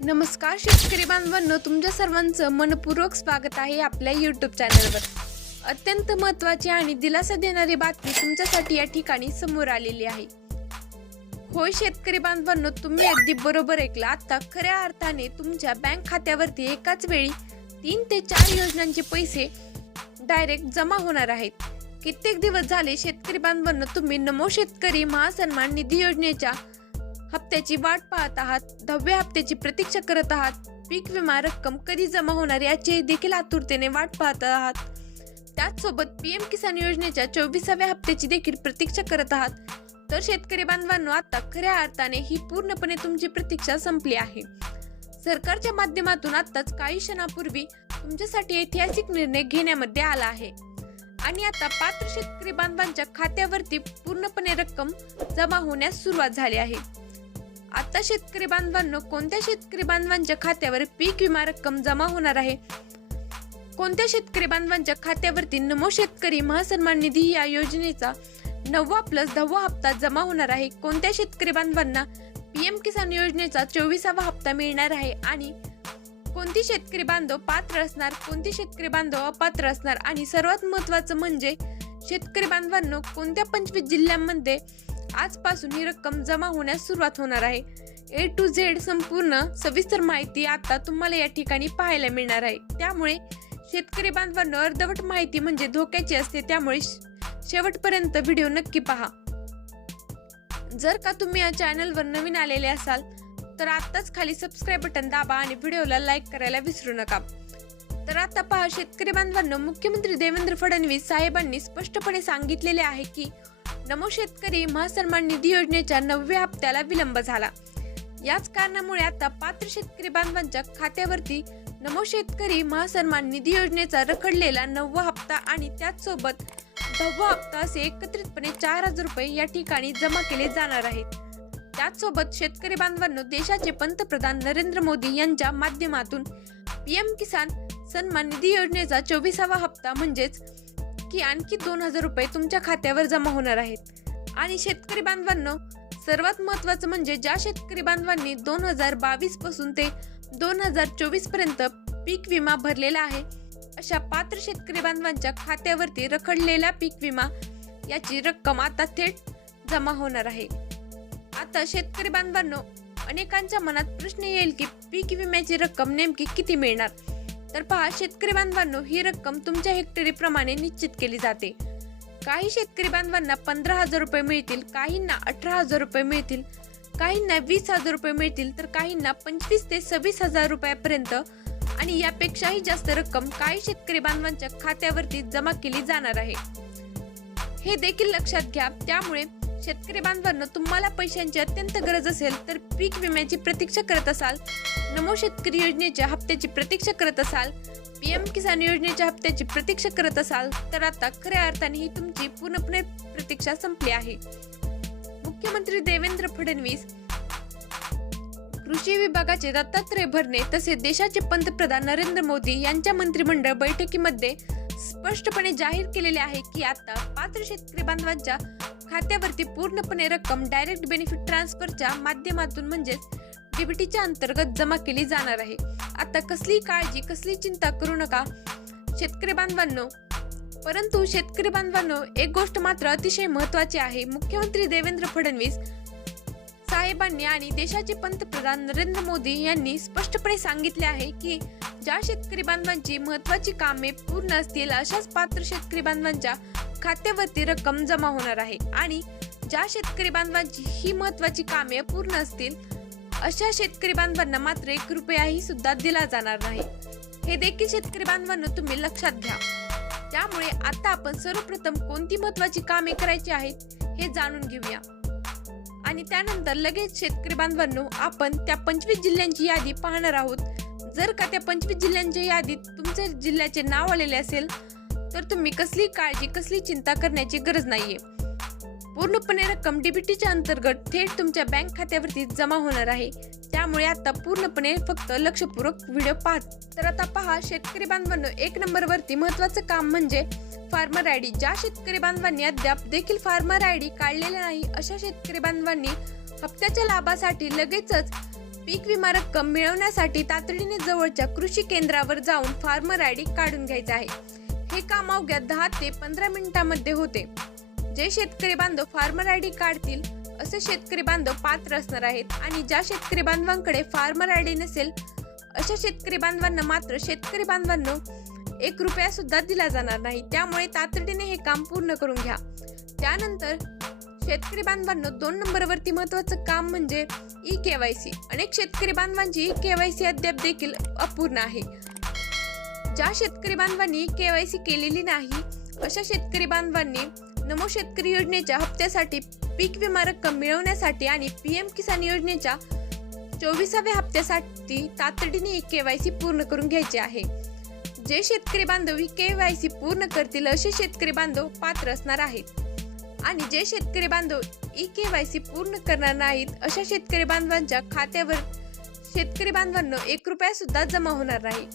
नमस्कार शेतकरी बांधवांनो, तुमच्या सर्वांचं मनपूर्वक स्वागत आहे आपल्या YouTube चॅनलवर। अत्यंत महत्त्वाची आणि दिलासा देणारी बातमी तुमच्यासाठी या ठिकाणी समोर आलेली आहे। होय शेतकरी बांधवांनो, तुम्ही अगदी बरोबर ऐकलं। आता खऱ्या अर्थाने तुमच्या बँक खात्यावरती एकाच वेळी 3 ते 4 योजनांचे पैसे डायरेक्ट जमा होणार आहेत। कित्येक दिवस झाले शेतकरी बांधवांनो, तुम्ही नमो शेतकरी महासन्मान निधी योजनेच्या हप्त्याची वाट पाहत आहात, 10व्या हप्त्याची प्रतीक्षा करत आहात, पीक विमा रक्कम कधी जमा होणार याची देखील आतुरतेने वाट पाहत आहात। त्याचसोबत पीएम किसान योजनेच्या 24व्या हप्त्याची देखील प्रतीक्षा करत आहात। तर शेतकरी बांधवांनो, आता खऱ्या अर्थाने ही पूर्णपणे तुमची प्रतीक्षा संपली आहे। सरकारच्या माध्यमातून आताच काही क्षणापूर्वी तुमच्यासाठी ऐतिहासिक निर्णय घेण्यामध्ये आला आहे आणि आता पात्र शेतकरी बांधवांच्या खात्यावरती पूर्णपणे रक्कम जमा होण्यास सुरुवात झाली आहे। आता शेतकरी बांधवांनो, कोणत्या शेतकरी बांधवांच्या खात्यावर पीक विमा रक्कम जमा होणार आहे, कोणत्या शेतकरी बांधवांच्या खात्यावरती नमो शेतकरी महासन्मान निधी या योजनेचा 9वा + 10वा हप्ता जमा होणार आहे, कोणत्या शेतकरी बांधवांना पीएम किसान योजनेचा 24वा हप्ता मिळणार आहे आणि कोणती शेतकरी बांधव पात्र असणार, कोणती शेतकरी बांधव अपात्र असणार आणि सर्वात महत्त्वाचं म्हणजे शेतकरी बांधवांनो, कोणत्या 25 जिल्ह्यांमध्ये आजपासून ही रक्कम जमा होण्यास सुरुवात होणार आहे। A to Z संपूर्ण सविस्तर माहिती आता तुम्हाला या ठिकाणी पाहायला मिळणार आहे। त्यामुळे शेतकरी बांधवांनो, अर्धवट माहिती म्हणजे धोक्याची असते, त्यामुळे शेवटपर्यंत व्हिडिओ नक्की पहा। जर का तुम्ही या चॅनलवर नवीन आलेले असाल तर आत्ताच खाली सबस्क्राइब बटन दाबा आणि व्हिडिओला लाईक करायला विसरू नका। तर आता पहा शेतकरी बांधवांनो, मुख्यमंत्री देवेंद्र फडणवीस साहेबांनी स्पष्टपणे सांगितलेले आहे की नमो शेतकरी महासन्मान निधी योजनेच्या 9व्या हप्त्याला विलंब झाला। याच कारणामुळे आता पात्र शेतकरी बांधवांच्या खात्यावरती नमो शेतकरी महासन्मान निधी योजनेचा रखडलेला 9वा हप्ता आणि त्याचसोबत 10वा हप्ता असे एकत्रितपणे 4000 रुपये या ठिकाणी जमा केले जाणार आहेत। त्याचसोबत शेतकरी बांधवांनो, देशाचे पंतप्रधान नरेंद्र मोदी यांच्या माध्यमातून पीएम किसान सन्मान निधी योजनेचा 24वा हप्ता म्हणजेच की आणखी 2000 रुपये तुमच्या खात्यावर जमा होणार आहेत। आणि शेतकरी बांधवांनो, सर्वात महत्त्वाचं म्हणजे ज्या शेतकरी बांधवांनी 2022 पासून ते 2024 पर्यंत पीक विमा भरलेला आहे, अशा पात्र शेतकरी बांधवांच्या खात्यावरती रखडलेला पीक विमा याची रक्कम आता थेट जमा होणार आहे। आता शेतकरी बांधवांनो, अनेकांच्या मनात प्रश्न येईल की पीक विम्याची रक्कम नेमकी किती मिळणार। तर पहा शेतकरी बांधवांनो, ही रक्कम तुमच्या हेक्टरी प्रमाणे निश्चित केली जाते। काही शेतकरी बांधवांना 15000 रुपये मिळतील, काहींना 18000 रुपये मिळतील, काहींना 20000 रुपये मिळतील, तर काहींना 25 ते 26000 रुपयापर्यंत आणि यापेक्षाही जास्त रक्कम काही शेतकरी बांधवांच्या खात्यावरती जमा केली जाणार आहे, हे देखील लक्षात घ्या। त्यामुळे शेतकरी बांधवांनो, तुम्हाला पैशांची अत्यंत गरज असेल तर पीक विम्याची प्रतीक्षा करत असाल, नमो शेतकरी योजनेच्या हप्त्याची प्रतीक्षा करत असाल, पीएम किसान योजनेच्या हप्त्याची प्रतीक्षा करत असाल, तर आता खऱ्या अर्थाने ही तुमची पूर्णपणे प्रतीक्षा संपली आहे। मुख्यमंत्री देवेंद्र फडणवीस, कृषी विभागाचे दत्तात्रय भरणे तसेच देशाचे पंतप्रधान नरेंद्र मोदी यांच्या मंत्रिमंडळ बैठकीमध्ये स्पष्टपणे जाहीर केलेले आहे की आता पात्र शेतकरी बांधवांच्या खात्यावरती पूर्णपणे रक्कम डायरेक्ट बेनिफिट ट्रान्सफरच्या माध्यमातून म्हणजेच डीबीटीच्या अंतर्गत जमा केली जाणार आहे। आता कसली काळजी, कसली चिंता करू नका शेतकरी बांधवांनो। परंतु शेतकरी बांधवांनो, एक गोष्ट मात्र अतिशय महत्त्वाची आहे। मुख्यमंत्री देवेंद्र फडणवीस साहेबांनी आणि देशाचे पंतप्रधान नरेंद्र मोदी यांनी स्पष्टपणे सांगितले आहे की ज्या शेतकरी बांधवांची महत्त्वाची कामे पूर्ण असतील अशाच पात्र शेतकरी बांधवांच्या खात्यावरती रक्कम जमा होणार आहे आणि ज्या शेतकरी बांधवांची ही महत्त्वाची कामे पूर्ण असतील अशा शेतकरी बांधवांना मात्र 1 रुपयाही सुद्धा दिला जाणार नाही, हे देखील शेतकरी बांधवांनो तुम्ही लक्षात घ्या। त्यामुळे आता आपण सर्वप्रथम कोणती महत्त्वाची कामे करायची आहेत हे जाणून घेऊया आणि त्यानंतर लगेच शेतकरी बांधवांनो आपण त्या 25 जिल्ह्यांची यादी पाहणार आहोत। जर का त्या 25 जिल्ह्यांच्या यादीत तुमच्या जिल्ह्याचे नाव आलेले असेल तर तुम्ही कसली काळजी, कसली चिंता करण्याची गरज नाहीये। पूर्णपणे रक्कम डीबीटीच्या अंतर्गत थेट तुमच्या बँक खात्यावरती जमा होणार आहे। त्यामुळे आता पूर्णपणे फक्त लक्षपूर्वक व्हिडिओ पहा। तर आता पहा शेतकरी बांधवांनो, 1 नंबरवरती महत्त्वाचं काम म्हणजे फार्मर आयडी। ज्या शेतकरी बांधवांनी अद्याप देखील फार्मर आयडी काढलेला नाही अशा शेतकरी बांधवांनी हप्त्याच्या लाभासाठी लगेचच पीक विमा रक्कम मिळवण्यासाठी तातडीने जवळच्या कृषी केंद्रावर जाऊन फार्मर आयडी काढून घ्यायचा आहे. हे काम अवघ्या 10 ते 15 मिनिटांमध्ये होते. जे शेतकरी बांधव फार्मर आयडी काढतील असे शेतकरी बांधव पात्र असणार आहेत आणि ज्या शेतकरी बांधवांकडे फार्मर आयडी नसेल अशा शेतकरी बांधवांना मात्र शेतकरी बांधवांनो 1 रुपया सुद्धा दिला जाणार नाही. त्यामुळे तातडीने हे काम पूर्ण करून घ्या. त्यानंतर शेतकरी बांधवांनो 2 नंबरवरती महत्त्वाचं काम म्हणजे ई-केवायसी. अनेक शेतकरी बांधवांची ई-केवायसी अद्याप देखील अपूर्ण आहे. ज्या शेतकरी बांधवांनी ई-केवायसी केलेली नाही अशा शेतकरी बांधवांनी नमो शेतकरी योजनेच्या हप्त्यासाठी पीक विमा रक्कम मिळवण्यासाठी आणि पीएम किसान योजनेच्या 24व्या हप्त्यासाठी तातडीने ई-केवायसी पूर्ण करून घ्यायची आहे. जे शेतकरी बांधव ई-केवायसी पूर्ण करतील असे शेतकरी बांधव पात्र असणार आहेत आणि जे शेतकरी बांधव ई-केवायसी पूर्ण करणार नाहीत अशा शेतकरी बांधवांच्या खात्यावर शेतकरी बांधवांना 1 रुपया सुद्धा जमा होणार नाही.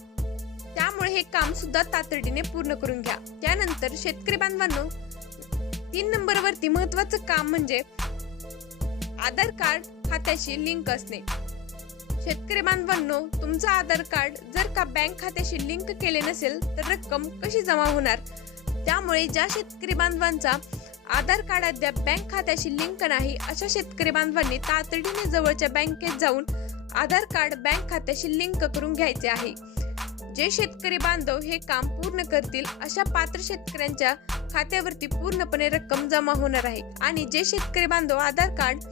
त्यामुळे हे काम सुद्धा तातडीने पूर्ण करून घ्या. त्यानंतर शेतकरी बांधवांनो 3 नंबरवरती महत्त्वाचं काम म्हणजे आधार कार्ड खात्याशी लिंक असणे. शेतकरी बांधवांनो तुमचं आधार कार्ड जर का बँक खात्याशी लिंक केले नसेल तर रक्कम कशी जमा होणार. त्यामुळे ज्या शेतकरी बांधवांचा आधार कार्ड अद्याप बँक खात्याशी लिंक नाही अशा शेतकरी बांधवांनी तातडीने जवळच्या बँकेत जाऊन आधार कार्ड बँक खात्याशी लिंक करून घ्यायचे आहे. जे शेतकरी बांधव हे काम पूर्ण करतील अशा पात्र शेतकऱ्यांच्या खात्यावरती पूर्णपणे रक्कम जमा होणार आहे आणि जे शेतकरी बांधव आधार कार्ड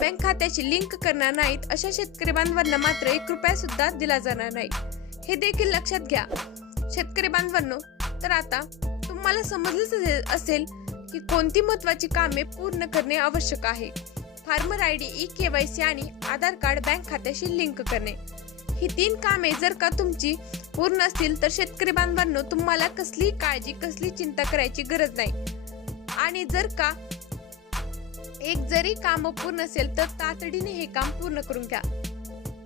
बँक खात्याशी लिंक करणार नाहीत अशा शेतकरी बांधवांना मात्र 1 रुपया सुद्धा दिला जाणार नाही. हे देखील लक्षात घ्या शेतकरी बांधवांनो. तर आता तुम्हाला समजलंच असेल की कोणती महत्त्वाची कामे पूर्ण करणे आवश्यक आहे. फार्मर आयडी, ई-केवायसी आणि आधार कार्ड बँक खात्याशी लिंक करणे. ही 3 कामे जर का तुमची पूर्ण असतील तर शेतकरी बांधवांनो तुम्हाला कसलीही काळजी कसली चिंता करायची गरज नाही. आणि जर का एक जरी काम पूर्ण असेल तर तातडीने हे काम पूर्ण करून घ्या.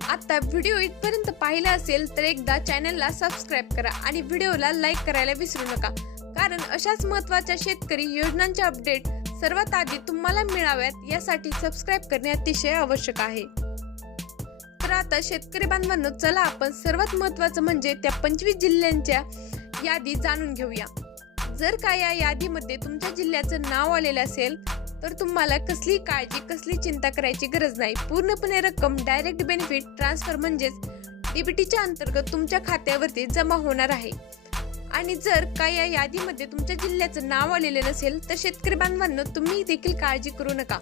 आता व्हिडिओ इथपर्यंत पाहिला असेल तर एकदा चॅनलला सबस्क्राईब करा आणि व्हिडिओला लाईक करायला विसरू नका, कारण अशाच महत्त्वाच्या शेतकरी योजनांचे अपडेट सर्वात आधी तुम्हाला मिळाव्यात यासाठी सबस्क्राईब करणे अतिशय आवश्यक आहे. तर आता शेतकरी बांधवांनो चला आपण सर्वात महत्त्वाचं म्हणजे त्या 25 जिल्ह्यांच्या यादी जाणून घेऊया. जर का या यादीमध्ये तुमच्या जिल्ह्याचं नाव आलेलं असेल तर तुम्हाला कसली काळजी कसली चिंता करायची गरज नाही. पूर्णपणे रक्कम डायरेक्ट बेनिफिट ट्रान्सफर म्हणजेच डीबीटीच्या अंतर्गत तुमच्या खात्यावरती जमा होणार आहे. आणि जर का या यादीमध्ये तुमच्या जिल्ह्याचं नाव आलेले नसेल तर शेतकरी बांधवांनो तुम्ही देखील काळजी करू नका.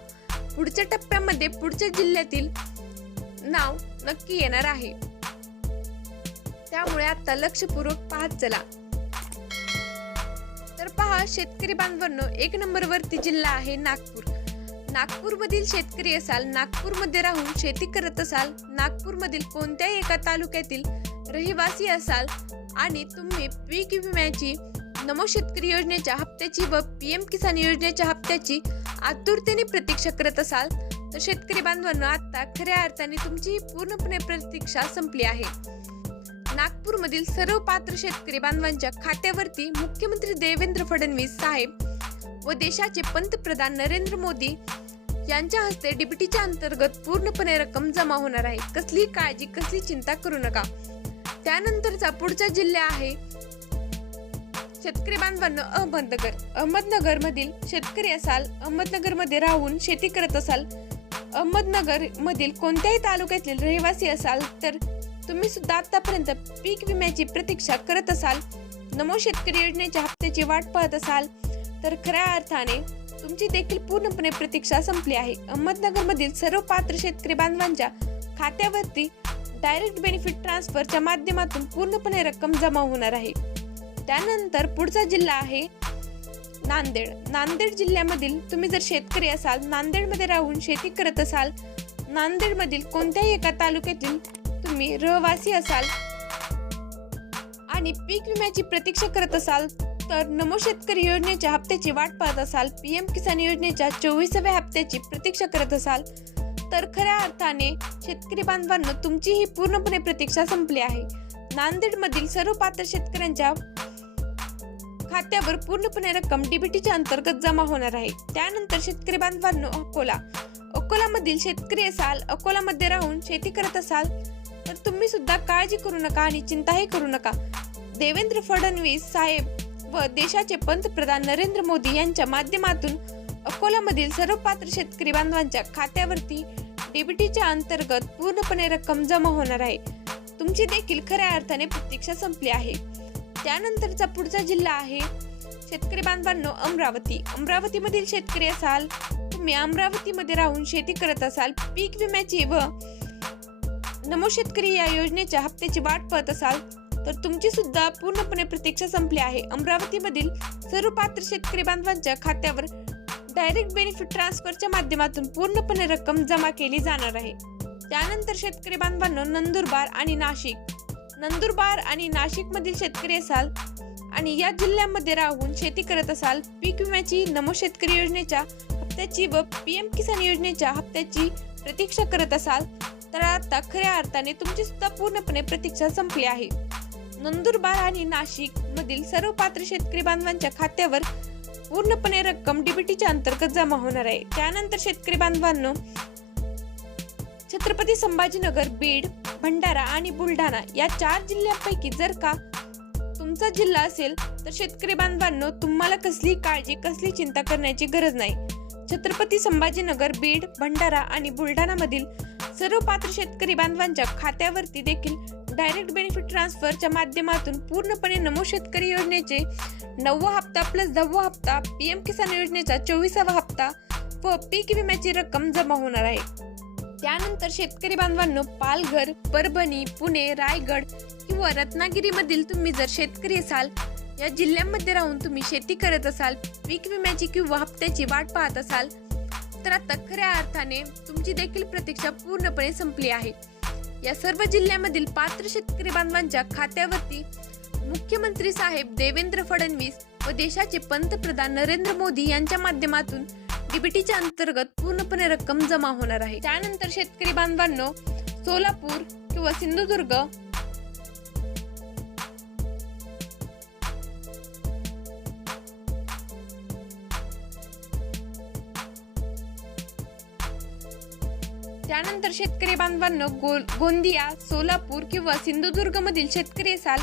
पुढच्या टप्प्यामध्ये पुढच्या जिल्ह्यातील नाव नक्की येणार आहे. त्यामुळे आता लक्षपूर्वक पाहत चला. तर पहा शेतकरी बांधवांनो 1 नंबरवरती जिल्हा आहे नागपूर. नागपूरमधील शेतकरी असाल, नागपूरमध्ये राहून शेती करत असाल, नागपूरमधील कोणत्याही एका तालुक्यातील रहिवासी असाल आणि तुम्ही पीक विम्याची नमो शेतकरी योजनेच्या हप्त्याची व पीएम किसान योजनेच्या हप्त्याची आतुरतेने प्रतीक्षा करत असाल तर शेतकरी बांधवांनो आता खऱ्या अर्थाने तुमची पूर्णपणे प्रतीक्षा संपली आहे. नागपूरमधील सर्व पात्र शेतकरी बांधवांच्या खात्यावरती मुख्यमंत्री देवेंद्र फडणवीस साहेब व देशाचे पंतप्रधान नरेंद्र मोदी यांच्या हस्ते डीबीटीच्या अंतर्गत पूर्णपणे रक्कम जमा होणार आहे. कसली काळजी कसली चिंता करू नका. त्यानंतरचा पुढचा जिल्हा आहे शेतकरी बांधवांनो अहमदनगर. अहमदनगर मधील शेतकरी असाल, अहमदनगर मध्ये राहून शेती करत असाल, अहमदनगर मधील कोणत्याही तालुक्यातील रहिवासी असाल तर तुम्ही सुद्धा आतापर्यंत पीक विम्याची प्रतीक्षा करत असाल, नमो शेतकरी योजनेच्या हप्त्याची वाट पाहत असाल तर खऱ्या अर्थाने तुमची देखील पूर्णपणे प्रतीक्षा संपली आहे. अहमदनगर मधील सर्व पात्र शेतकरी बांधवांच्या खात्यावरती डायरेक्ट बेनिफिट ट्रान्सफरच्या माध्यमातून पूर्णपणे रक्कम जमा होणार आहे. त्यानंतर पुढचा जिल्हा आहे नांदेड. नांदेड जिल्ह्यामधील तुम्ही जर शेतकरी असाल, नांदेडमध्ये राहून शेती करत असाल, नांदेडमधील कोणत्याही एका तालुक्यातील तुम्ही रहिवासी असाल आणि पीक विम्याची प्रतीक्षा करत असाल तर नमो शेतकरी योजनेच्या हप्त्याची वाट पाहत असाल, पीएम किसान योजनेच्या 24व्या हप्त्याची प्रतीक्षा करत असाल तर खऱ्या अर्थाने शेतकरी बांधवांनो तुमची ही पूर्णपणे प्रतीक्षा संपली आहे. नांदेडमधील सर्व पात्र शेतकऱ्यांच्या खात्यावर पूर्णपणे रक्कम डीबीटीच्या अंतर्गत जमा होणार आहे. त्यानंतर शेतकरी बांधवांनो अकोलामधील शेतकरी असाल, अकोलामध्ये राहून शेती करत असाल तर तुम्ही सुद्धा काळजी करू नका आणि चिंताही करू नका. देवेंद्र फडणवीस साहेब व देशाचे पंतप्रधान नरेंद्र मोदी यांच्या माध्यमातून अकोलामधील सर्व पात्र शेतकरी बांधवांच्या खात्यावरती डीबीटीच्या अंतर्गत पूर्णपणे रक्कम जमा होणार आहे. तुमची देखील खऱ्या अर्थाने प्रतीक्षा संपली आहे. त्यानंतरचा पुढचा जिल्हा आहे शेतकरी बांधवांनो अमरावती. अमरावतीमधील शेतकरी असाल, तुम्ही अमरावतीमध्ये राहून शेती करत असाल, पीक विम्याची व नमो शेतकरी या योजनेच्या हप्त्याची वाट पाहत असाल तर तुमची सुद्धा पूर्णपणे प्रतीक्षा संपली आहे. अमरावतीमधील सर्व पात्र शेतकरी बांधवांच्या खात्यावर डायरेक्ट बेनिफिट ट्रान्सफरच्या माध्यमातून पूर्णपणे रक्कम जमा केली जाणार आहे. त्यानंतर शेतकरी बांधवांनो नंदुरबार आणि नाशिक. नंदुरबार आणि नाशिक मधील शेतकरी असाल आणि या जिल्ह्यामध्ये राहून शेती करत असाल, पीक विम्याची नमो शेतकरी योजनेच्या हप्त्याची व पीएम किसान योजनेच्या हप्त्याची प्रतीक्षा करत असाल तर आता खऱ्या अर्थाने तुमची सुद्धा पूर्णपणे प्रतीक्षा संपली आहे. नंदुरबार आणि नाशिक मधील सर्व पात्र शेतकरी बांधवांच्या खात्यावर पूर्णपणे रक्कम डीबीटीच्या अंतर्गत जमा होणार आहे. त्यानंतर शेतकरी बांधवांनो छत्रपती संभाजीनगर, बीड, भंडारा आणि बुलढाणा या 4 जिल्ह्यांपैकी जर का तुमचा जिल्हा असेल तर शेतकरी बांधवांनो तुम्हाला कसली काळजी, कसली चिंता करण्याची गरज नाही. छत्रपती संभाजीनगर, बीड, भंडारा आणि बुलढाणा मधील सर्व पात्र शेतकरी बांधवांच्या खात्यावरती देखील डायरेक्ट बेनिफिट ट्रान्सफरच्या माध्यमातून पूर्णपणे नमो शेतकरी योजनेचे 9वा हप्ता प्लस 10वा हप्ता, पीएम किसान योजनेचा 24वा हप्ता व पीक विम्याची रक्कम जमा होणार आहे. त्यानंतर शेतकरी बांधवांनो पालघर, परभणी, पुणे, रायगड किंवा रत्नागिरी मधील तुम्ही जर शेतकरी असाल, या जिल्ह्यांमध्ये राहून तुम्ही शेती करत असाल, पीक विम्याची किंवा हप्त्याची वाट पाहत असाल तर आता खऱ्या अर्थाने तुमची देखील प्रतीक्षा पूर्णपणे संपली आहे. या सर्व जिल्ह्यामधील पात्र शेतकरी बांधवांच्या खात्यावरती मुख्यमंत्री साहेब देवेंद्र फडणवीस व देशाचे पंतप्रधान नरेंद्र मोदी यांच्या माध्यमातून डीबीटीच्या अंतर्गत पूर्णपणे रक्कम जमा होणार आहे. त्यानंतर शेतकरी बांधवांनो सोलापूर किंवा सिंधुदुर्ग, त्यानंतर शेतकरी बांधवांनो गोंदिया, सोलापूर किंवा सिंधुदुर्ग मधील शेतकरी असाल,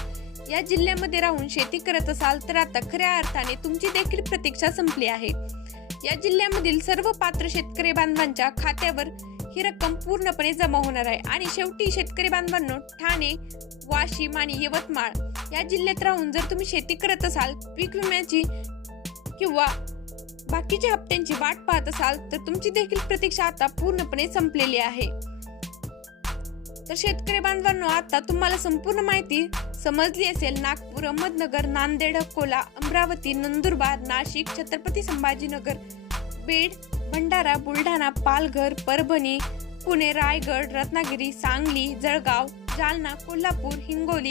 या जिल्ह्यामध्ये राहून शेती करत असाल तर आता खऱ्या अर्थाने तुमची देखील प्रतीक्षा संपली आहे. या जिल्ह्यामधील सर्व पात्र शेतकरी बांधवांच्या खात्यावर ही रक्कम पूर्णपणे जमा होणार आहे. आणि शेवटी शेतकरी बांधवांनो ठाणे, वाशिम आणि यवतमाळ या जिल्ह्यात राहून जर तुम्ही शेती करत असाल, पीक विम्याची किंवा बाकीच्या हप्त्यांची वाट पाहत असाल तर तुमची देखील प्रतीक्षा आता पूर्णपणे संपलेली आहे. तर शेतकरी बांधवांनो आता तुम्हाला संपूर्ण माहिती समजली असेल. नागपूर, अहमदनगर, नांदेड, अकोला, अमरावती, नंदुरबार, नाशिक, छत्रपती संभाजीनगर, बीड, भंडारा, बुलढाणा, पालघर, परभणी, पुणे, रायगड, रत्नागिरी, सांगली, जळगाव, जालना, कोल्हापूर, हिंगोली,